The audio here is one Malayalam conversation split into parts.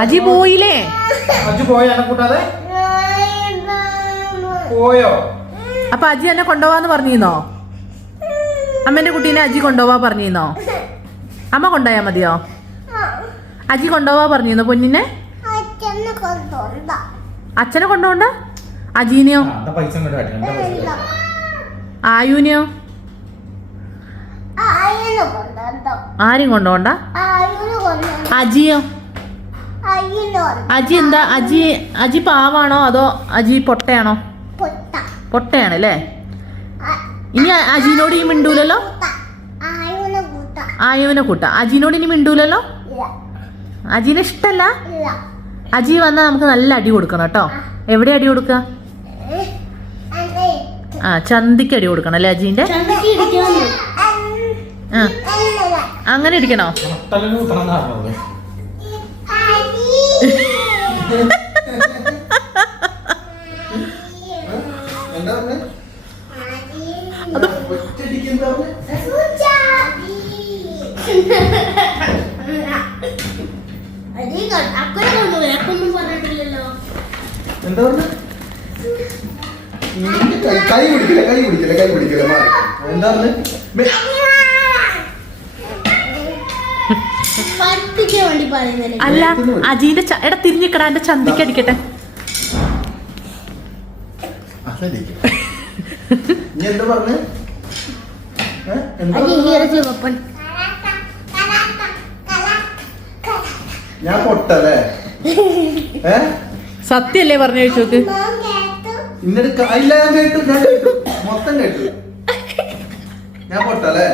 അജി പോയില്ലേ? അജു പോയോ എന്നെ കൂട്ടാതെ? പോയോ? അപ്പൊ അജി എന്നെ കൊണ്ടുപോവാന്ന് പറഞ്ഞിരുന്നോ? അമ്മന്റെ കുട്ടീനെ അജി കൊണ്ടുപോവാ പറഞ്ഞിരുന്നോ? അമ്മ കൊണ്ടുപോയാ മതിയോ? അജി കൊണ്ടുപോവാ പറഞ്ഞിരുന്നോ പൊന്നിനെ? അച്ഛനെ കൊണ്ടുപോണ്ട. അജീനെയോ? ആയുനെയോ? ആരും കൊണ്ടുപോണ്ട. അജിയോ? അജി എന്താ? അജി അജി പാവാണോ അതോ അജി പൊട്ടയാണോ? പൊട്ട. പൊട്ടയാണ് അല്ലേ? ഇനി അജിനോട് ഇനി ഈ മിണ്ടൂലല്ലോ? ആയുവിനെ കൂട്ട. അജിനോട് ഇനി മിണ്ടൂലല്ലോ? ഇല്ല. അജീനെ ഇഷ്ടല്ല? ഇല്ല. അജി വന്നാ നമുക്ക് നല്ല അടി കൊടുക്കണം കേട്ടോ. എവിടെ അടി കൊടുക്ക? ആ ചന്തിക്ക് അടി കൊടുക്കണം അല്ലേ അജീന്റെ ആ. അങ്ങനെ ഇരിക്കണോ അക്കനെ കൊണ്ടുപോയി അക്കൊന്നും പറഞ്ഞിട്ടില്ലല്ലോ. എന്താ പറഞ്ഞേ? ഈ കൈ- കൈ പിടിക്കില്ല കൈ പിടിക്കില്ല കൈ പിടിക്കില്ല. മാറി. എന്താ അല്ല അജീന്റെ എടാ തിരിഞ്ഞിക്കടാ എന്റെ ചന്തിക്ക് അടിക്കട്ടെ. എന്താ പറഞ്ഞേ? ഏ? എന്താ അത് പറഞ്ഞേ? ഹീറോ ചുവപ്പൻ ഞാൻ പൊട്ടല്ലേ? ഏ? സത്യല്ലേ പറഞ്ഞു ചോദിച്ചോക്ക്? ഇന്നട് ഇല്ല ഞാൻ കേട്ടു ഞാൻ കേട്ടു. മൊത്തം കേട്ടു. ഞാൻ പൊട്ടല്ലേ?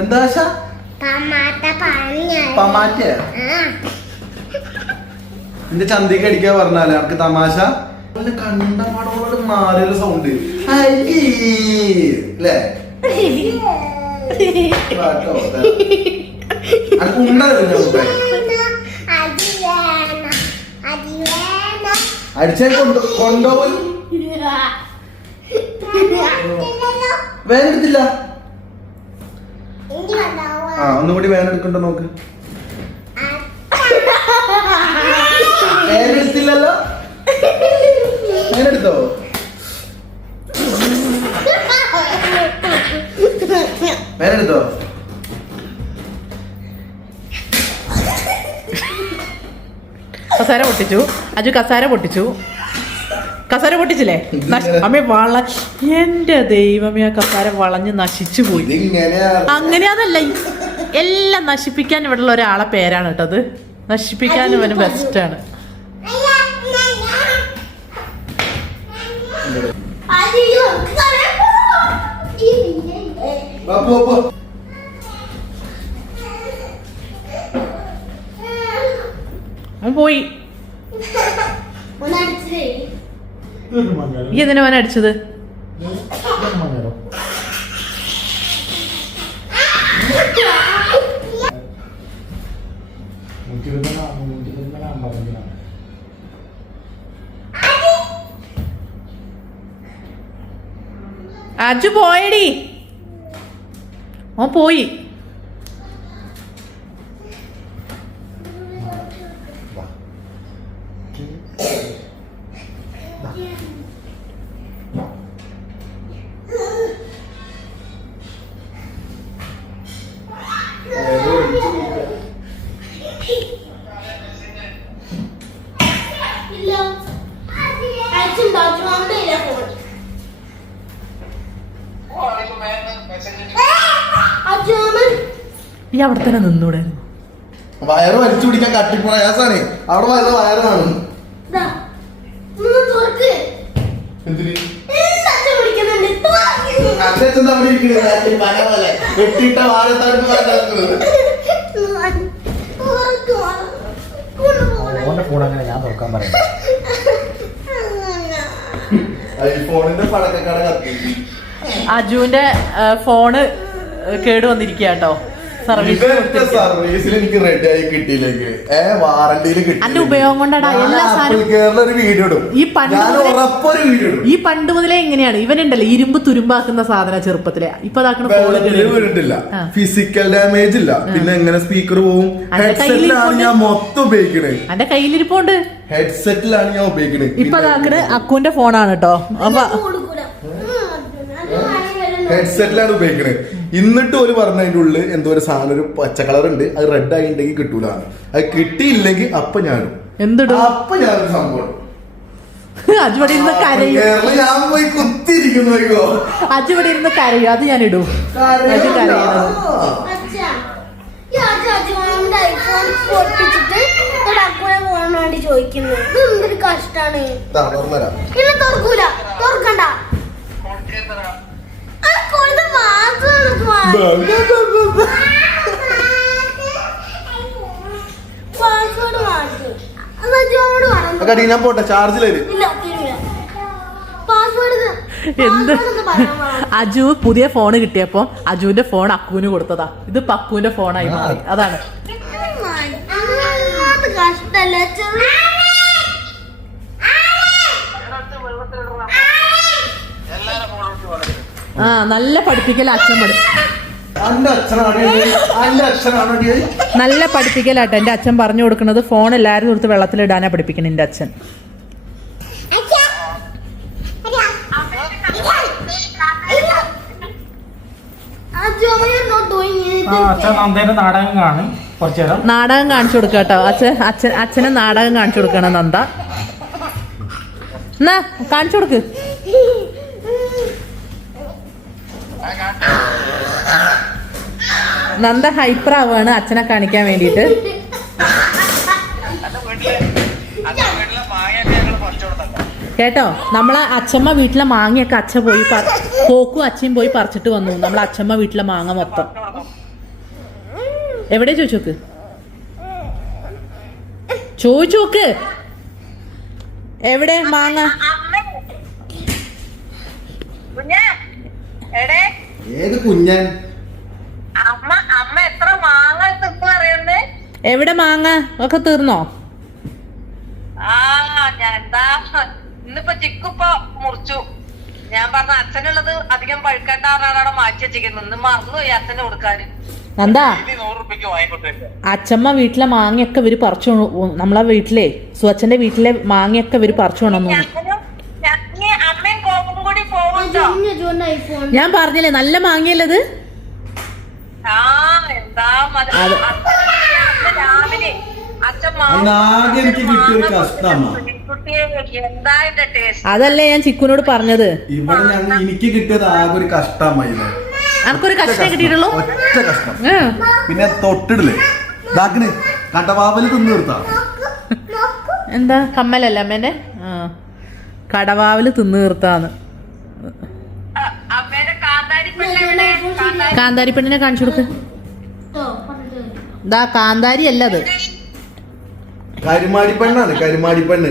എന്താ ആശ? പമാറ്റ എന്റെ ചന്തിക്ക് അടിക്കാ പറഞ്ഞാലേ അവർക്ക് തമാശ? കണ്ട പാടോട് മാറിയുള്ള സൗണ്ട് അല്ലേ? അടിച്ചാൽ കൊണ്ട് കൊണ്ടുപോയി വേനെടുത്തില്ല. ആ ഒന്നുകൂടി വേനെടുക്കണ്ടോ നോക്ക്. വേനെടുത്തില്ലല്ലോ? വേനെടുത്തോ? കസാര പൊട്ടിച്ചു. അജു കസാര പൊട്ടിച്ചു. കസാര പൊട്ടിച്ചില്ലേ? അമ്മ വള എന്റെ ദൈവമേ ആ കസാര വളഞ്ഞ് നശിച്ചു പോയി. അങ്ങനെ അതല്ല എല്ലാം നശിപ്പിക്കാൻ ഇവിടെയുള്ള ഒരാളെ പേരാണ് കേട്ടത് നശിപ്പിക്കാൻ ഇവന് ബെസ്റ്റാണ് പോയി. ഈ എന്തിനാ അവൻ അടിച്ചത്? പോയടി. ഓ പോയി. ഇല്ല അച്ഛൻ അച്ഛന്റെ ഫോൺ അച്ഛൻ ഈ അവിടെ തന്നെ നിന്നൂടെ. വയറ് വലിച്ചു പിടിക്കാൻ കട്ടി പ്രയാസാണ് അവിടെ വയറ് വെട്ടിയിട്ട. ഓന്റെ ഫോൺ അങ്ങനെ ഞാൻ തുറക്കാൻ പറയാം. അജുവിന്റെ ഫോണ് കേട് വന്നിരിക്കുക കേട്ടോ സർവീസിൽ എനിക്ക് റെഡി ആയി കിട്ടിയില്ലെങ്കിൽ? ഏ വാറണ്ടിയിൽ അന്റെ ഉപയോഗം കൊണ്ടാടാ എല്ലാ സാധനവും ഒരു വീഡിയോ ഇടും. ഈ പണ്ട് ഞാൻ മുതലേ- ഉറപ്പൊരു വീഡിയോ ഇടും. ഈ പണ്ട് മുതലേ എങ്ങനെയാണ് ഇവനുണ്ടല്ലോ ഇരുമ്പ് തുരുമ്പാക്കുന്ന സാധന ചെറുപ്പത്തിലെ. ഇപ്പൊ അതാക്കണ വെള്ളത്തിൽ വീണിട്ടില്ല ആ. ഫിസിക്കൽ ഡാമേജ് ഇല്ല. പിന്നെ എങ്ങനെ സ്പീക്കർ പോവും? അതിന്റെ ഹെഡ്സെറ്റിലാണ്. ഞാൻ മൊത്തം ഉപയോഗിക്കണേ. അന്റെ കയ്യിലിരിപ്പുണ്ട്. ഹെഡ്സെറ്റിലാണ് ഞാൻ ഉപയോഗിക്കണേ. ഇപ്പൊ അതാക്കണ് അക്കുവിന്റെ ഫോണാണ് കേട്ടോ അപ്പൊ കൊടുക്കൂല അത് വാങ്ങി വരുന്നു ഹെഡ്സെറ്റിലാണ് ഉപയോഗിക്കുന്നത് എന്നിട്ട് ഒരു പറഞ്ഞ അതിന്റെ ഉള്ളിൽ എന്തോ ഒരു സാധനം ഒരു പച്ച കളർ ഉണ്ട് അത് റെഡ് ആയി ഉണ്ടെങ്കിൽ കിട്ടൂലാണ് അത് കിട്ടിയില്ലെങ്കിൽ അപ്പൊ ഞാനും. എന്തിടും? അപ്പൊ ഞാനൊരു സംഭവം. അജു ഇരുന്ന് കരയും. കേരളം ഞാൻ പോയി കുത്തിയിരിക്കുന്നു അയ്യോ. ഇരുന്ന് കരയും. അത് ഞാൻ ഇടും. അജു കരയണം അച്ഛാ ഈ ഐഫോൺ പൊട്ടിച്ചിട്ട് ഇവിടെ അക്കുനെ പോകാൻ വേണ്ടി ചോദിക്കുന്നത് ഇത് എന്തൊരു കഷ്ടാണ്. തുറന്നുതരാം. ഇല്ല തുറക്കൂല. തുറക്കണ്ട കൊടുത്ത മാത്രമാണ് ഇത് വാങ്ങി. പാസ്വേഡ് മാറ്റി അത് അച്ഛനോട് വേണം ആ കടി ഞാൻ പോട്ടെ എന്ത്? അജു പുതിയ ഫോൺ കിട്ടിയപ്പോ അജുവിന്റെ ഫോൺ അക്കുവിന് കൊടുത്തതാ. ഇത് പക്കുവിന്റെ ഫോണായി മാറി. അതാണ്. അത് കഷ്ടല്ലേ ആ നല്ല പഠിപ്പിക്കൽ അച്ഛൻ പഠി നല്ല പഠിപ്പിക്കലാട്ടോ. എന്റെ അച്ഛൻ പറഞ്ഞു കൊടുക്കുന്നത് ഫോൺ എല്ലാരും കൊടുത്ത് വെള്ളത്തിലിടാനാ പഠിപ്പിക്കണം എന്റെ അച്ഛൻ. നാടകം കാണും. കുറച്ചു നാടകം കാണിച്ചു കൊടുക്കുക കേട്ടോ. അച്ഛൻ അച്ഛൻ അച്ഛന് നാടകം കാണിച്ചു കൊടുക്കണം നന്ദ. എന്നാ കാണിച്ചു കൊടുക്ക്. നന്ദ ഹൈപ്പർ ആവുകയാണ് അച്ഛനെ കാണിക്കാൻ വേണ്ടിയിട്ട്. കേട്ടോ നമ്മളെ അച്ഛമ്മ വീട്ടിലെ മാങ്ങയൊക്കെ അച്ഛ പോയി പോക്കും അച്ഛയും പോയി പറിച്ചിട്ട് വന്നു. നമ്മളെ അച്ഛമ്മ വീട്ടിലെ മാങ്ങ മൊത്തം. എവിടെ ചോദിച്ചോക്ക്? ചോദിച്ചോക്ക്. എവിടെ മാങ്ങ? കുഞ്ഞേ എടേ ഏത് കുഞ്ഞൻ അമ്മ അമ്മ എത്ര മാങ്ങ തിന്നു അറിയണ്ടേ എവിടെ മാങ്ങ? ഒക്കെ തീർന്നോ? ഇന്നിപ്പോ ചിക്കുപ്പോ മുറിച്ചു. ഞാൻ പറഞ്ഞ അച്ഛനുള്ളത് അധികം പഴുക്കണ്ടാറാണ് മാറ്റി വെച്ചിരിക്കുന്നത്. ഇന്ന് മറന്നുപോയി അച്ഛന് കൊടുക്കാന് നന്ദാ. അച്ഛമ്മ വീട്ടിലെ മാങ്ങയൊക്കെ ഇവർ പറിച്ചു നമ്മളെ വീട്ടിലെ സുവച്ചന്റെ വീട്ടിലെ മാങ്ങയൊക്കെ ഇവർ പറിച്ചു കൊണ്ടുവന്നു ഞാൻ പറഞ്ഞില്ലേ നല്ല മാങ്ങയല്ലത് ആ എന്താ രാവിലെ എനിക്ക് കിട്ടിയൊരു അതല്ലേ ഞാൻ ചിക്കുനോട് പറഞ്ഞത്. ഇവിടെ ഞാൻ എനിക്ക് കിട്ടിയത് ആകെ ഒരു കഷ്ടമായില്ലേ അനക്കൊരു കഷ്ടം കിട്ടിയിട്ടുള്ളൂ? ഒറ്റ കഷ്ടം. പിന്നെ തൊട്ടിടില്ലേ തിന്നു എന്താ? കമ്മലല്ല അമ്മേന്റെ കടവാവൽ തിന്നു തീർത്താന്ന്. അമ്മേടെ കാന്താരി പെണ്ണെവിടെ കാന്താരി കാന്താരി പെണ്ണിനെ കാണിച്ചു കൊടുക്ക്. ദാ കാന്താരി അല്ല അത് കരുമാടി പെണ്ണാണ് കരുമാടി പെണ്ണ്.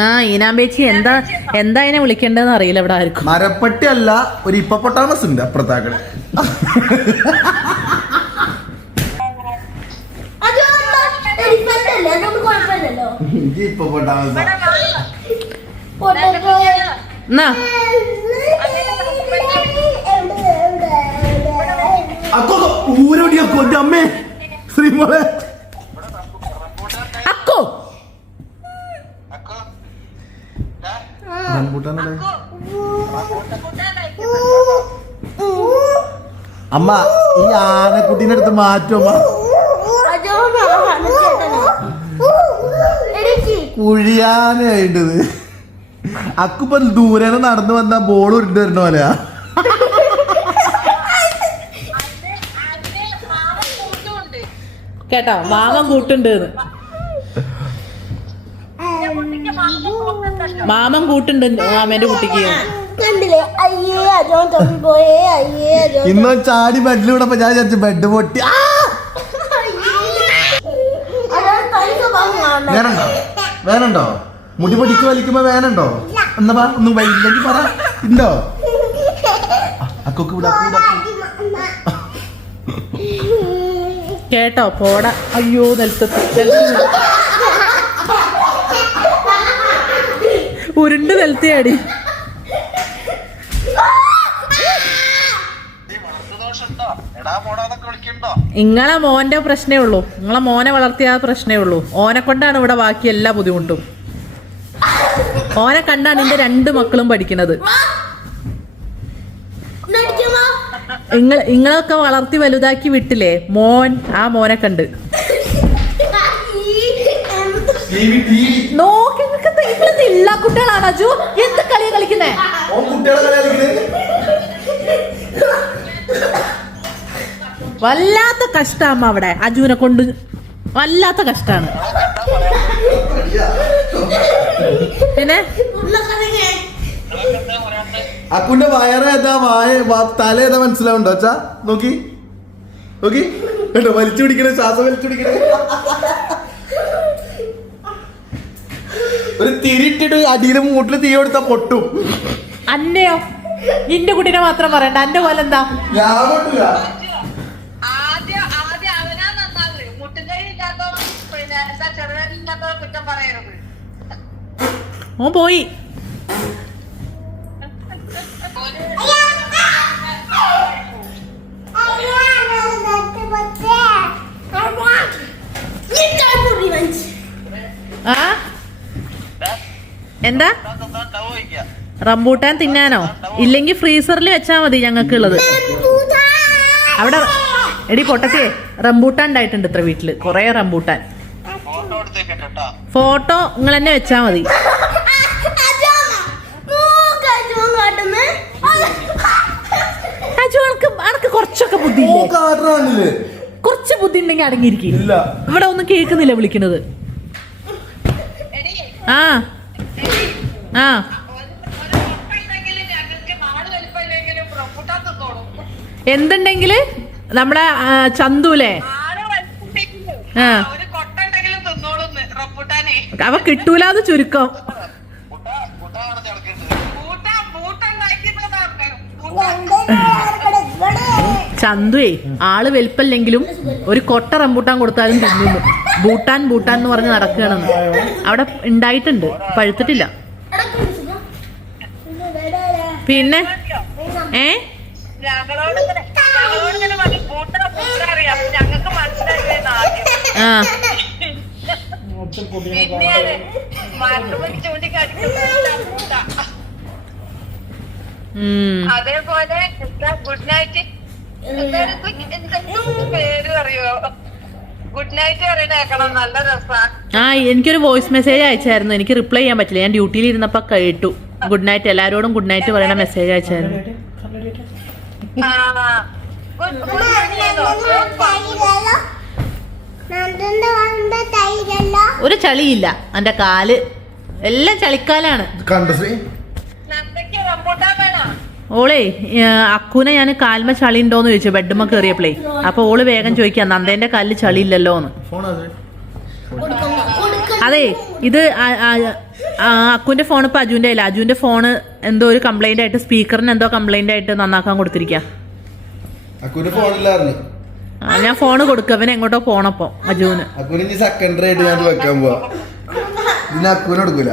ആ ഈനാമ്പേച്ചി എന്താ എന്താ അതിനെ വിളിക്കേണ്ടതെന്ന് അറിയില്ല ഇവിടെ ആർക്കും. മരപ്പട്ടി അല്ല ഒരു ഇപ്പൊട്ടാമസ് ഉണ്ട് അപ്പുറത്താക്കൾ ഇപ്പൊട്ടാമസ് എന്നാ? അക്കോ ഊരോടി അക്കോ എന്റെ അമ്മേ. ശ്രീമോളെ. അക്കോ. റംബൂട്ടാനല്ലേ? അമ്മ ഈ ആനക്കുട്ടീനെ അടുത്ത് മാറ്റും അമ്മ. കുഴിയാനായിട്ടത്. അക്കുപ്പം ദൂരെ നടന്നു വന്ന ബോൾ ഉരുണ്ട് വരുന്ന പോലെയാ. കേട്ടോ മാമൻ കൂട്ടുണ്ട് മാമൻ കൂട്ടുണ്ട് മാമേന്റെ കുട്ടിക്ക്. കണ്ടില്ലേ? അയ്യേ അജോൻ തപ്പി പോയേ അയ്യേ അജോൻ ഇന്നോ ചാടി ബെഡിലൂടെ ഞാൻ വിചാരിച്ചു ബെഡ് പൊട്ടി. വേനുണ്ടോ? വേനുണ്ടോ? മുടി പൊടിക്ക് വലിക്കുമ്പോ വേനുണ്ടോ? എന്നാ ഒന്ന് വൈകില്ലെങ്കിൽ പറ. ഉണ്ടോ അക്കൊക്കെ വിടാ. കേട്ടോ പോട. അയ്യോ നിലത്തത്ത്. നിലത്ത് ഉരുണ്ട് നിലത്തിയാടി. ഇങ്ങളെ മോന്റെ പ്രശ്നേ ഉള്ളൂ. നിങ്ങളെ മോനെ വളർത്തിയ പ്രശ്നേ ഉള്ളൂ. ഓനെ കൊണ്ടാണ് ഇവിടെ ബാക്കി എല്ലാ ബുദ്ധിമുട്ടും. ഓനെ കണ്ടാണ് എന്റെ രണ്ട് മക്കളും പഠിക്കുന്നത്. ഇങ്ങൾ ഇങ്ങളൊക്കെ വളർത്തി വലുതാക്കി വിട്ടില്ലേ? മോൻ ആ മോനെ കണ്ട് നോക്കി ഇല്ല കുട്ടികളാണ് അജു? എന്ത് കളിയാ കളിക്കുന്നേ? ഓ കുട്ടികളെ കളിയാക്കുന്നത് വല്ലാത്ത കഷ്ടമ്മ അവിടെ അജുവിനെ കൊണ്ട്. വല്ലാത്ത കഷ്ടാണ്. പിന്നെ? അക്കുന്റെ വയറേതാ ഏതാ? വായ തല ഏതാ മനസ്സിലാവുണ്ടോ അച്ഛാ? നോക്കി. നോക്കി. കേട്ടോ വലിച്ചു പിടിക്കണേ ശ്വാസം വലിച്ചു പിടിക്കണേ. ഒരു തിരിട്ടിട്ട് അടിയിലും മൂട്ടിൽ തീ കൊടുത്താ പൊട്ടും. അന്നയോ? നിന്റെ കുട്ടിനെ മാത്രം പറയണ്ട. അന്റെ പോലെ എന്താ? ഞാൻ പൊട്ടില്ല ഓ ആദ്യം ആ? എന്താ? റംബൂട്ടാൻ തിന്നാനോ? ഇല്ലെങ്കിൽ ഫ്രീസറിൽ വെച്ചാ മതി ഞങ്ങൾക്കുള്ളത്. അവിടെ എടി പൊട്ടത്തി റംബൂട്ടാൻ ഉണ്ടായിട്ടുണ്ട് ഇത്ര വീട്ടിൽ. കൊറേ റംബൂട്ടാൻ. ഫോട്ടോ നിങ്ങൾ തന്നെ വെച്ചാ മതി അജു അനക്ക് അനക്ക് കുറച്ചൊക്കെ ബുദ്ധി കുറച്ച് ബുദ്ധി ഉണ്ടെങ്കിൽ അടങ്ങിയിരിക്കും. ഇവിടെ ഒന്നും കേൾക്കുന്നില്ല വിളിക്കുന്നത്. എടി ആ. ആ. എന്തുണ്ടെങ്കിൽ? നമ്മുടെ ആ, ചന്തുലേ ആ. അവ കിട്ടൂലാന്ന് ചുരുക്കം. ചന്തുവേ ആൾ വലിപ്പല്ലെങ്കിലും ഒരു കൊട്ട റംബൂട്ടാൻ കൊടുത്താലും തിന്നുന്നു ബൂട്ടാൻ ബൂട്ടാൻ എന്ന് പറഞ്ഞ് നടക്കുകയാണെന്ന്. അവിടെ ഉണ്ടായിട്ടുണ്ട് പഴുത്തിട്ടില്ല. പിന്നെ? ഏ? ആ. അതേപോലെ ഗുഡ് നൈറ്റ് ആ എനിക്കൊരു വോയിസ് മെസ്സേജ് അയച്ചായിരുന്നു. എനിക്ക് റിപ്ലൈ ചെയ്യാൻ പറ്റില്ല. ഞാൻ ഡ്യൂട്ടിയിൽ ഇരുന്നപ്പോ കേട്ടു. ഗുഡ് നൈറ്റ് എല്ലാരോടും ഗുഡ് നൈറ്റ് പറയണ മെസ്സേജ് അയച്ചായിരുന്നു. ഒരു ചളിയില്ല. എന്റെ കാൽ. എല്ലാം ചളിക്കാലാണ്. കണ്ടു ശ്രീ. റംബൂട്ടാൻ ഓളേ അക്കുനെ ഞാൻ കാൽമ ചളി ഉണ്ടോന്ന് ചോദിച്ചു. ബെഡ്മ കയറിയപ്പോളേ അപ്പൊ ഓൾ വേഗം ചോദിക്കാം നന്ദേന്റെ കാലിൽ ചളി ഇല്ലല്ലോ എന്ന് അതെ ഇത് അക്കുവിന്റെ ഫോൺ ഇപ്പൊ അജുവിന്റെ അല്ല അജുവിന്റെ ഫോണ് എന്തോ ഒരു കംപ്ലൈന്റ് ആയിട്ട് സ്പീക്കറിന് എന്തോ കംപ്ലൈന്റ് ആയിട്ട് നന്നാക്കാൻ കൊടുത്തിരിക്കാം. ഞാൻ ഫോൺ കൊടുക്കും അവന് എങ്ങോട്ടോ പോണപ്പോ അജുവിന്. സെക്കൻഡറി ആയിട്ട് ഞാൻ വെക്കാൻ പോവാ. കൊടുക്കൂല.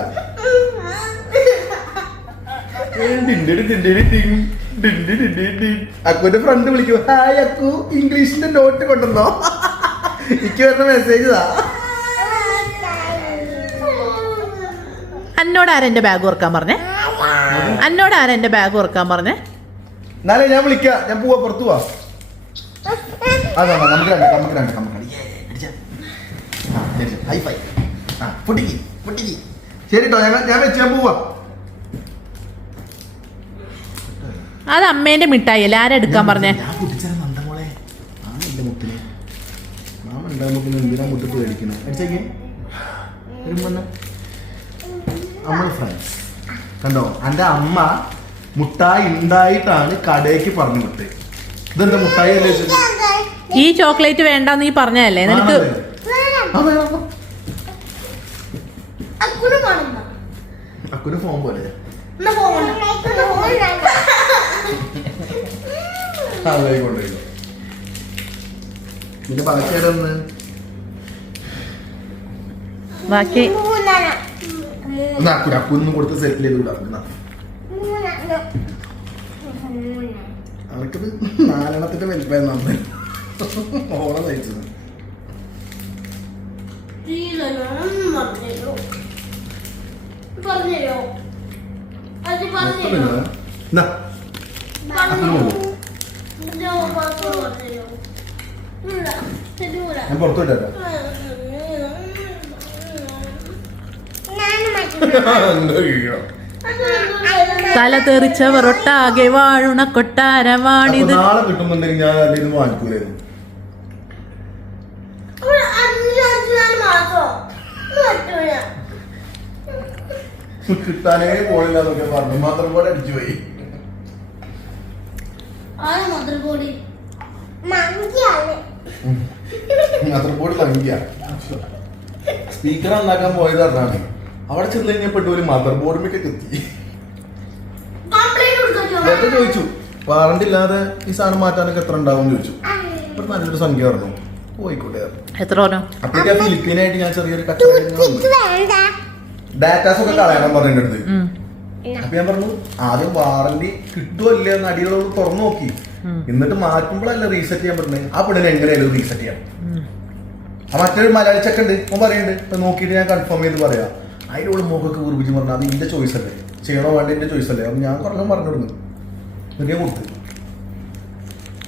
അക്കുന്റെ ഫ്രണ്ട് വിളിക്കും ഹായ് അക്കു. ഇംഗ്ലീഷിന്റെ നോട്ട് കൊണ്ടുവന്നോ. എനിക്ക് വരുന്ന മെസ്സേജ് താ അന്നോട് ആരാ എന്റെ ബാഗ് ഓർക്കാൻ പറഞ്ഞേ? അന്നോട് ആരാ എന്റെ ബാഗ് ഓർക്കാൻ പറഞ്ഞേ? എന്നാലേ ഞാൻ വിളിക്കാം. ഞാൻ പോവാ പുറത്തു പോവാ. അതെ നമുക്ക് രണ്ട് നമുക്ക് രണ്ട് നമുക്ക് ഹൈ ഫൈ ആ പൊട്ടിക്ക് പൊട്ടിക്ക്. ശരി കേട്ടോ ഞാൻ ഞാൻ വെച്ച് ഞാൻ പോവാ. അത് അമ്മേന്റെ മിഠായി അല്ലേ? ആരാ എടുക്കാൻ പറഞ്ഞേ? കണ്ടോ എന്റെ എന്റെ അമ്മ മുട്ടായി ഉണ്ടായിട്ടാണ് കടയ്ക്ക് പറഞ്ഞു വിട്ടത് ഇതെന്താ മുട്ടായി അല്ലേ ഈ ചോക്ലേറ്റ് വേണ്ട നീ പറഞ്ഞല്ലേ നിനക്ക്. അക്കുന് ഫോൺ പോലെ. വേഗം കൊണ്ടുപോയി പിന്നെ ബാക്കി ആരൊന്ന് ബാക്കി അക്കുന്നും കൊടുത്ത് സെറ്റിൽ ചെയ്ത് വിടാം അവർക്കത് നാലെണ്ണത്തിന്റെ വലിപ്പം നന്ദി ഓണം കഴിച്ചത് പറഞ്ഞോ അത് മൊത്തം ഞാൻ പുറത്തു വിട്ടേരാ തല തെറിച്ച ഒട്ടാകെ വാഴുണ കൊട്ടാരമാണിത്. നാളെ കിട്ടുമ്പോണ്ടെങ്കിൽ ഞാൻ അതിൽ നിന്ന് വാങ്ങിക്കൂലായിരുന്നു കിട്ടാനേ പോയില്ല എന്നൊക്കെ പറഞ്ഞു. മാത്രം പോലെ അടിച്ചു പോയി. സ്പീക്കർ നന്നാക്കാൻ പോയത് അതാണ്. അവിടെ ചെന്ന് കഴിഞ്ഞപ്പോൾ ഒരു മദർ ബോർഡിലേക്ക് എത്തി വെറുതെ ചോദിച്ചു. വാറണ്ടി ഇല്ലാതെ ഈ സാധനം മാറ്റാനൊക്കെ എത്ര ഉണ്ടാവും ചോദിച്ചു. ഇപ്പൊ നല്ലൊരു സംഖ്യ പറഞ്ഞു. പോയിക്കോട്ടെ എത്ര ഓരോ അപ്പോഴേക്കും ഫിലിപ്പീനായിട്ട് ഞാൻ ചെറിയൊരു കച്ചവടം ഡാറ്റാസ് ഒക്കെ കളയണം പറഞ്ഞു എന്റെ അടുത്ത് ഉം. അപ്പൊ ഞാൻ പറഞ്ഞു ആദ്യം വാറന്റി കിട്ടുമോ ഇല്ല എന്ന് അടികളോട് തുറന്നു നോക്കി. എന്നിട്ട് മാറ്റുമ്പോഴല്ല റീസെറ്റ് ചെയ്യാൻ പറ്റുന്നത് ആ പെണ്ണിനെ എങ്ങനെയായാലും റീസെറ്റ് ചെയ്യാം. ആ മറ്റൊരു മലയാളി ചെക്കുണ്ട് അവൻ പറയുന്നുണ്ട് ഇപ്പൊ നോക്കിയിട്ട് ഞാൻ കൺഫേം ചെയ്ത് പറയാം. അതിനോട് മുഖൊക്കെ കുറിപ്പിച്ച് പറഞ്ഞാൽ അത് എന്റെ ചോയ്സ് അല്ലേ? ചെയ്യണോ വേണ്ട എന്റെ ചോയ്സ് അല്ലേ? അപ്പൊ ഞാൻ കുറഞ്ഞ പറഞ്ഞു കൊടുക്കുന്നു എന്നിട്ട് ഞാൻ കൊടുത്തു.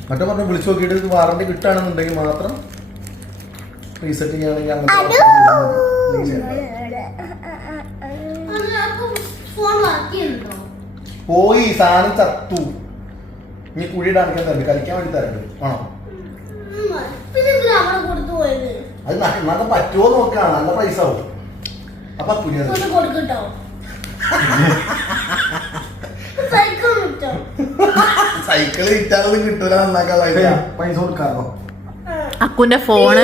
മറ്റേ പറഞ്ഞു വിളിച്ചു നോക്കിയിട്ട് വാറന്റി കിട്ടുകയാണെന്നുണ്ടെങ്കിൽ മാത്രം റീസെറ്റ് ചെയ്യുകയാണെങ്കിൽ അങ്ങനെ. ഫോൺ വർക്ക് ചെയ്യുന്നുണ്ടോ പോയി സാധനം ചത്തു. ഇനി കുഴിയുടെ അടക്കാൻ തരണ്ട്. കളിക്കാൻ വേണ്ടി തരണ്ട്. ആണോ പിന്നെ എന്തിനാ അവിടെ കൊടുത്തു പോയത് അത് ന- നല്ല പറ്റുമോ നോക്കാം നല്ല പൈസ ആവും. അപ്പൊ കൊണ്ട് കൊടുക്കട്ടോ. സൈക്കിൾ കിട്ടാതെ കിട്ടൂല നന്നാക്കാൻ പൈസ കൊടുക്കാറോ അക്കുന്റെ ഫോണ്.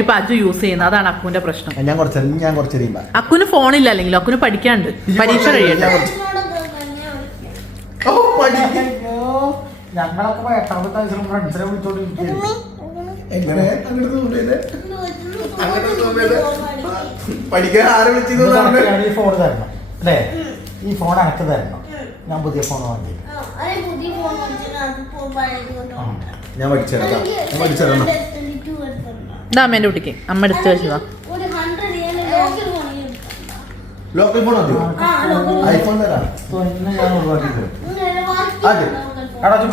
ഇപ്പൊ അജു യൂസ് ചെയ്യുന്നത് അതാണ് അക്കുവിന്റെ പ്രശ്നം. ഞാൻ കുറച്ച് ഞാൻ കുറച്ച് കഴിയുമ്പോ അക്കുന് ഫോണില്ല അല്ലെങ്കിലും അക്കുന് പഠിക്കാണ്ട് പരീക്ഷ കഴിയട്ടെ. ഞങ്ങളൊക്കെ എട്ടാമത്തെ വയസ്സിലും ഫ്രണ്ട്സിനെ എങ്ങനെ. പഠിക്കാൻ ആരെ ഈ ഫോൺ തരണം. അല്ലേ? ഈ ഫോൺ അനക്ക് തരണം. ഞാൻ പുതിയ ഫോൺ വാങ്ങി അത് അത്. ഞാൻ അല്ലെങ്കിൽ ഞാൻ 2 എടുത്തിട്ടുണ്ടോ? ഇതാ അമ്മേന്റെ കുട്ടിക്ക്. അമ്മ എടുത്ത് വെച്ചതാ 100 റിയൽ ലോക്കൽ ഫോൺ മതിയോ. ഐഫോൺ തരാം.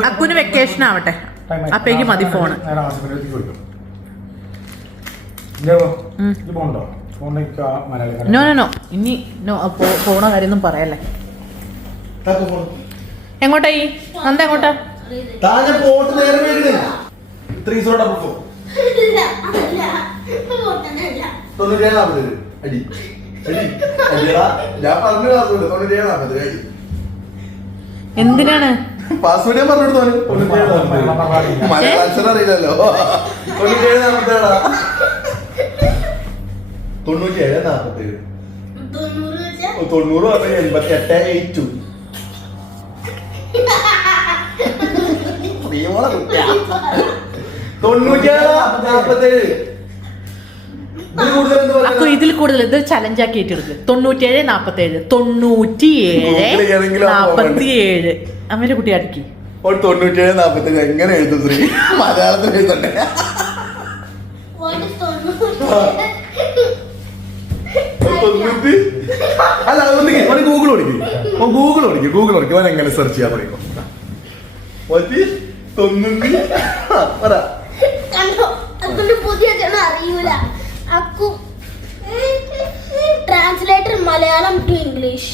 അക്കുന് വെക്കേഷൻ ആവട്ടെ. അപ്പേക്ക് മതി ഫോണ് നോ നോ നോ ഇനി നോ കാര്യൊന്നും കാര്യമൊന്നും പറയല്ലേ. എങ്ങോട്ടായി? ഫോൺ എങ്ങോട്ടാ? ഈ നന്ദ എങ്ങോട്ടാ തൊണ്ണൂറ്റേഴ് അടി. അടി. അടിയടാ ഞാൻ പറഞ്ഞു പാസ്വേഡ് തൊണ്ണൂറ്റേഴ് നാൽപ്പത് അടി. എന്തിനാണ്? പാസ്വേഡ് ഞാൻ പറഞ്ഞു തോന്നു തൊണ്ണൂറ്റേഴ് നാൽപ്പത് മലയാള അക്ഷരം അറിയില്ലല്ലോ. തൊണ്ണൂറ്റേഴ് നാൽപ്പത്തേഴാ തൊണ്ണൂറ്റേഴ് നാൽപ്പത്തേഴ് തൊണ്ണൂറ് വെച്ചാ? എൺപത്തി എട്ട് എയ്റ്റ് പ്രിയമോളെ കുട്ടിയാ. നാൽപ്പത്തേഴ് ഇതിൽ കൂടുതൽ ഇത് ചലഞ്ച് ആക്കി ഏറ്റെടുക്ക്? തൊണ്ണൂറ്റിയേഴ് ഗൂഗിളിൽ ഏഴ് ആ നാപ്പത്തിയേഴ്. അമ്മേന്റെ കുട്ടി അടുക്കി. നാപ്പത്തി ഏഴ് എങ്ങനെ എഴുതും ശ്രീ? മലയാളത്തിൽ എഴുതണ്ടേ? അല്ല അതൊന്ന് ഗൂഗിൾ ഓടിക്കും ഓ ഗൂഗിൾ ഓടിക്കും ഗൂഗിൾ ഓടിക്കും എങ്ങനെ സെർച്ച് ചെയ്യാൻ പറയും തൊണ്ണൂറ്റി? പറ. കണ്ടോ? അക്കുന്റെ പുതിയ ജനം അറിയൂല. Akku translator Malayalam to English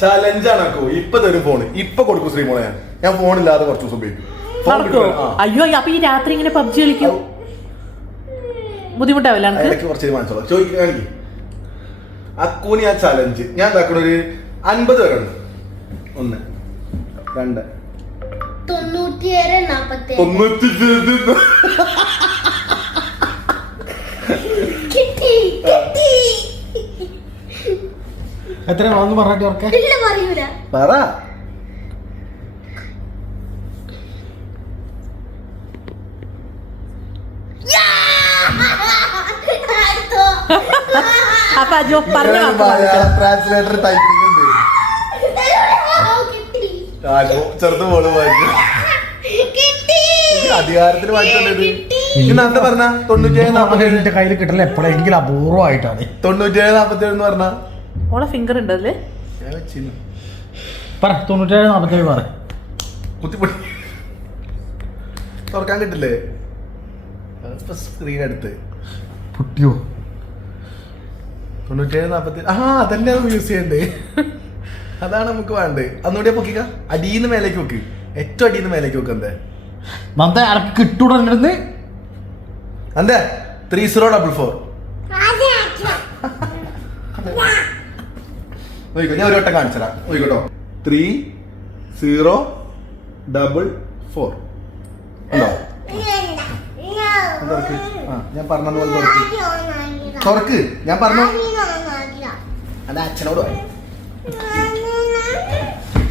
challenge ആണക്കോ ഇപ്പൊ തരും ഫോണ് ഇപ്പൊ കൊടുക്കും ശ്രീമോളെ ഞാൻ ഞാൻ ഫോണില്ലാതെ കുറച്ച് ദിവസം ഉപയോഗിക്കും. ഫോൺ നടക്കോ. കിട്ടുമോ? ആ. അയ്യോ അപ്പൊ ഈ രാത്രി ഇങ്ങനെ പബ്ജി കളിക്കും? ബുദ്ധിമുട്ടാവില്ല എനിക്ക് ഇടയ്ക്ക് കുറച്ച് തീരുമാനിച്ചോളാം ചോദിക്കുകയാണെങ്കിൽ അക്കൂനി ആ ചലഞ്ച് ഞാൻ എന്താക്കണ ഒരു അൻപത് പേരുണ്ട്. ഒന്ന് രണ്ട്. തൊണ്ണൂറ്റിയേഴ് നാപ്പത്തി തൊണ്ണൂറ്റി എത്ര ഒന്ന് പറഞ്ഞിട്ട് പറ അടുത്തോ. അപ്പൊ അജോ പറഞ്ഞ ട്രാൻസ്ലേറ്റർ ടൈപ്പിംഗ് ഉണ്ട്. ചെറുത് മോൾ വായിക്കും. കിട്ടി അധികാരത്തിന് പറഞ്ഞ തൊണ്ണൂറ്റേഴ് എന്റെ നാപ്പത്തേഴ്. കയ്യിൽ കിട്ടില്ല എപ്പോഴെങ്കിലും അപൂർവമായിട്ടാണ്. തൊണ്ണൂറ്റേഴ് നാപ്പത്തേഴ് എന്ന് പറഞ്ഞ? ഓളെ ഫിംഗർ ഉണ്ട് അതിൽ. പറ തൊണ്ണൂറ്റേഴ് നാപ്പത്തേഴ് പറ. കുത്തിപ്പൊടി തുറക്കാൻ കിട്ടില്ലേ? സ്ക്രീൻ എടുത്ത്. പൊട്ടിയോ? തൊണ്ണൂറ്റേഴ് നാപ്പത്തി ആ അതന്നെ അത് യൂസ് ചെയ്യണ്ടേ. അതാണ് നമുക്ക് വേണ്ടത്. അന്നുകൂടെ പൊക്കിക്ക അടിയിന്ന് മേലേക്ക് വെക്ക് ഏറ്റവും അടിയിന്ന് മേലേക്ക് വെക്ക് എന്തേ? നന്ദ അനക്ക് കിട്ടൂടെ എന്തേ? ത്രീ സീറോ ഡബിൾ ഫോർ ഞാൻ ഒരു വട്ടം കാണിച്ചുതരാം നോക്കിക്കോട്ടോ. ത്രീ സീറോ ഡബിൾ ഫോർ ഉണ്ടോ? തുറക്ക്. ആ ഞാൻ പറഞ്ഞതുപോലെ തുറക്ക്. തുറക്ക്. ഞാൻ പറഞ്ഞു അല്ല അച്ഛനോട് പറ.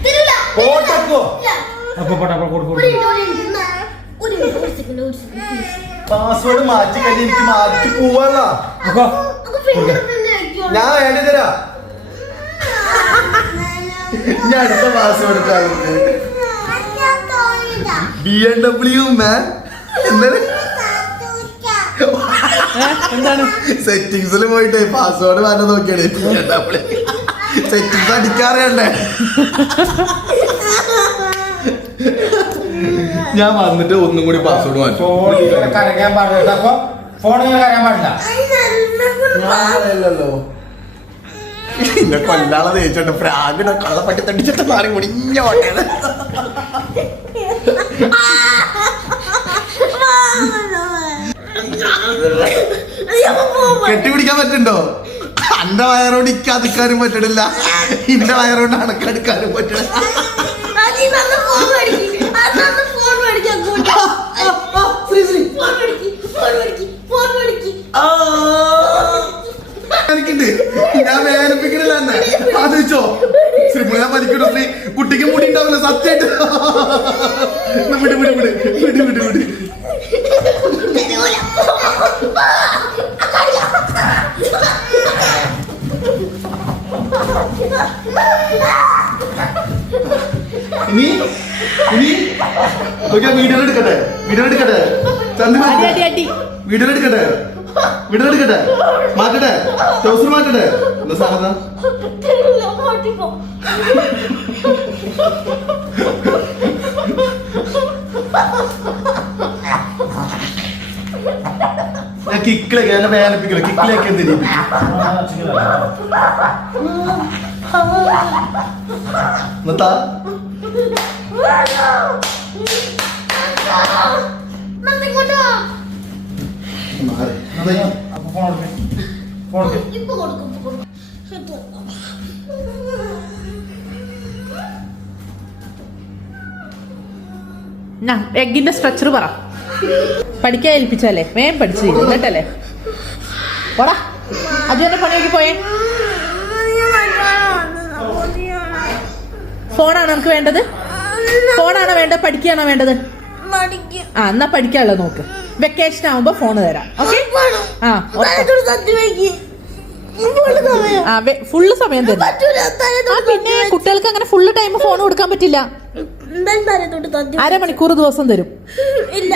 തരൂല. പോട്ടക്കോ ഇല്ല. അപ്പൊ പോട്ടെ കൊടുക്കും. പാസ്വേഡ് മാറ്റി കഴിഞ്ഞ എനിക്ക് മാറ്റി ആക്കിയോളാം. ഞാൻ വേണ്ടി തരാ. ഞാൻ അടുത്ത password B M W man ഏ, എന്താണ് സെറ്റിങ്സിൽ പോയിട്ട് പാസ്വേഡ് വേണ്ട നോക്കിയാണ് സെറ്റിങ്സ് അടിക്കാറിയണ്ടേ ഞാൻ വന്നിട്ട് ഒന്നും കൂടി പാസ്വേഡ് മാറ്റും ഫോണിൽ കരയാൻ പാടില്ല അപ്പൊ ഫോണിൽ പാടില്ല ഞാനല്ലോ പിന്നെ കൊല്ലാളെ തേച്ചോണ്ട് പ്രാഗിനെ കള്ളപ്പട്ടി തട്ടിച്ചിട്ട് മാറി മുടിഞ്ഞ ഓട്ടയാണ് കെട്ടിപ്പിടിക്കാൻ പറ്റുണ്ടോ അന്റെ വയറോട് ഇക്കാതിക്കാനും പറ്റണില്ല. ഇന്റെ വയറോട് അണക്കെടുക്കാനും പറ്റണില്ല. ഞാൻ വേദനിപ്പിക്കണില്ല എന്നെ ആലോചിച്ചോ ശ്രീ ഞാൻ മരിക്കണോ ശ്രീ. കുട്ടിക്ക് മുടി ഉണ്ടാവില്ല സത്യമായിട്ട്. വിട് വിട് വിട്. വിട് വിട് വിട്. ഇനി ഇനി ഓക്കെ വീഡിയോ എടുക്കട്ടെ വീഡിയോ എടുക്കട്ടെ. ചന്ദ്ര വീഡിയോ എടുക്കട്ടെ. വീഡിയോ എടുക്കട്ടെ. മാറ്റട്ടെ. ടൗസർ മാറ്റട്ടെ. എന്താ സാധനം? കിക്കിലേക്ക് എന്നെ വേദനിപ്പിക്കില്ല കിക്കിലേക്ക് എന്തിരിപ്പിക്കും. എഗിന്റെ സ്ട്രക്ചർ പറ പഠിക്കാൻ ഏൽപ്പിച്ചല്ലേ വേഗം പഠിച്ചു എന്നിട്ടല്ലേ പോടാ. അജു തന്നെ പണിയൊക്കെ പോയേ. ഫോണാണ് നമുക്ക് വേണ്ടത്? ഫോണാണോ വേണ്ടത്? പഠിക്കുകയാണോ വേണ്ടത്. ആ എന്നാ പഠിക്കാനുള്ളത് നോക്ക്. വെക്കേഷൻ ആവുമ്പോ ഫോൺ തരാം. ഓക്കെ. ആ. ആ ഫുള്ള് സമയം തരും ആ പിന്നെ കുട്ടികൾക്ക് അങ്ങനെ ഫുള്ള് ടൈം ഫോൺ കൊടുക്കാൻ പറ്റില്ല. അരമണിക്കൂർ ദിവസം തരും. ഇല്ല.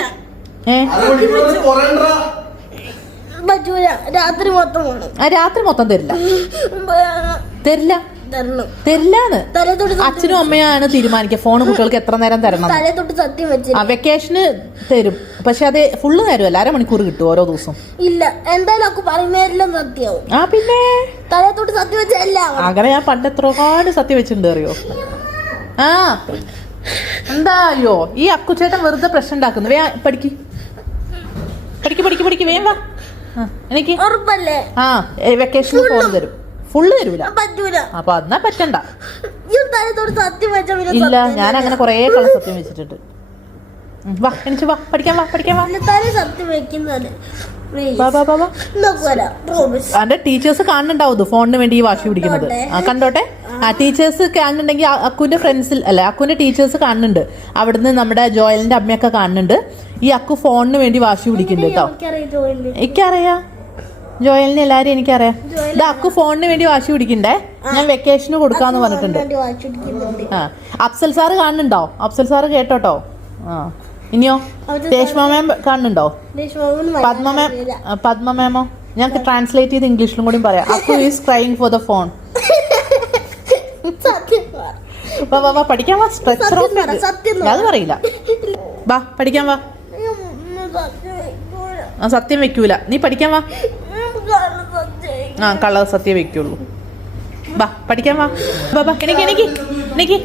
പറ്റൂല. രാത്രി മൊത്തം ആ രാത്രി മൊത്തം തരില്ല. തരില്ല? തരില്ലാന്ന്? അച്ഛനും അമ്മയാണ് തീരുമാനിക്കുക. ഫോൺ കുട്ടികൾക്ക് എത്ര നേരം തരണം ആ വെക്കേഷന് തരും. പക്ഷെ അത് ഫുള്ള് തരുമല്ല. അരമണിക്കൂർ കിട്ടും ഓരോ ദിവസം. ഇല്ല. എന്തായാലും സത്യമാവും ആ പിന്നെ? തലത്തോട്ട് സത്യം വെച്ചല്ല അങ്ങനെ ഞാൻ പണ്ട് എത്രപാട് സത്യം വെച്ചിട്ടുണ്ട് അറിയോ? ആ. എന്താ അയ്യോ ഈ അക്കുച്ചേട്ടൻ വെറുതെ പ്രശ്നം ഉണ്ടാക്കുന്നു. പഠിക്ക്. പഠിക്ക് പഠിക്ക് പഠിക്ക് വേം വാ. എനിക്ക്? ഉറപ്പല്ലേ? ആ വെക്കേഷൻ ഫോൺ തരും. ഫുള്ള് തരൂല. പറ്റൂല. അപ്പൊ എന്നാ പറ്റണ്ട. ഇല്ല ഞാൻ അങ്ങനെ കൊറേ കള സത്യം വെച്ചിട്ടുണ്ട്. വാ എനിക്ക് വാ പഠിക്കാൻ വാ പഠിക്കാൻ വാ. സത്യം വെക്കുന്നത് അതിന്റെ ടീച്ചേഴ്സ് കാണുന്നുണ്ടാവും ഫോണിന് വേണ്ടി ഈ വാശി പിടിക്കുന്നത്. ആ കണ്ടോട്ടെ? ആ. ടീച്ചേഴ്സ് കാണുന്നുണ്ടെങ്കിൽ അക്കുന്റെ അക്കുവിന്റെ ഫ്രണ്ട്സിൽ അല്ലെ അക്കുവിന്റെ ടീച്ചേഴ്സ് കാണുന്നുണ്ട്. അവിടുന്ന് നമ്മുടെ ജോയലിന്റെ അമ്മയൊക്കെ കാണുന്നുണ്ട്. ഈ അക്കു ഫോണിന് വേണ്ടി വാശി പിടിക്കുന്നുണ്ട് കേട്ടോ എനിക്കറിയാം ജോയലിന്? എല്ലാരും എനിക്കറിയാം. ഇത് അക്കു ഫോണിന് വേണ്ടി വാശി പിടിക്കണ്ടേ? ഞാൻ വെക്കേഷന് കൊടുക്കാന്ന് പറഞ്ഞിട്ടുണ്ട്. ആ. അഫ്സൽ സാറ് കാണുന്നുണ്ടോ? അഫ്സൽ സാറ് കേട്ടോട്ടോ? ആ. ഇനിയോ? രേഷ്മ മാം കാണുന്നുണ്ടോ? പത്മ മാം പത്മ മാമോ ഞങ്ങൾക്ക് ട്രാൻസ്ലേറ്റ് ചെയ്ത് ഇംഗ്ലീഷിലും കൂടി പറയാം. Akku is crying for the phone വാ വാ വാ പഠിക്കാൻ വാ. സ്ട്രെച്ചർ. അത് പറയില്ല. വാ പഠിക്കാൻ വാ. ആ സത്യം വെക്കൂല. നീ പഠിക്കാൻ വാ. ആ കള്ള സത്യം വെക്കുള്ളൂ. വാ പഠിക്കാൻ വാ. ബാ വാ. എനിക്ക് എനിക്ക് എനിക്ക്